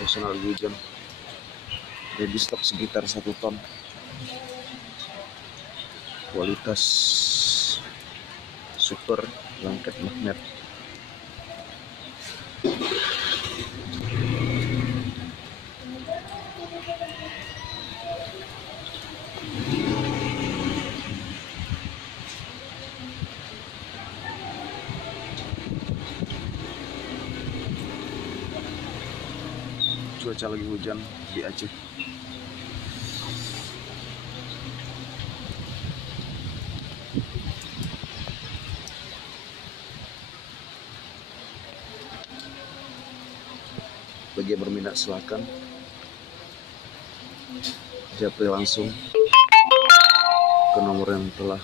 suasana hujan. Jadi stok sekitar 1 ton. Kualitas super blanket magnet. Cuaca lagi hujan di Aceh. Bagi yang berminat silakan japri langsung ke nomor yang telah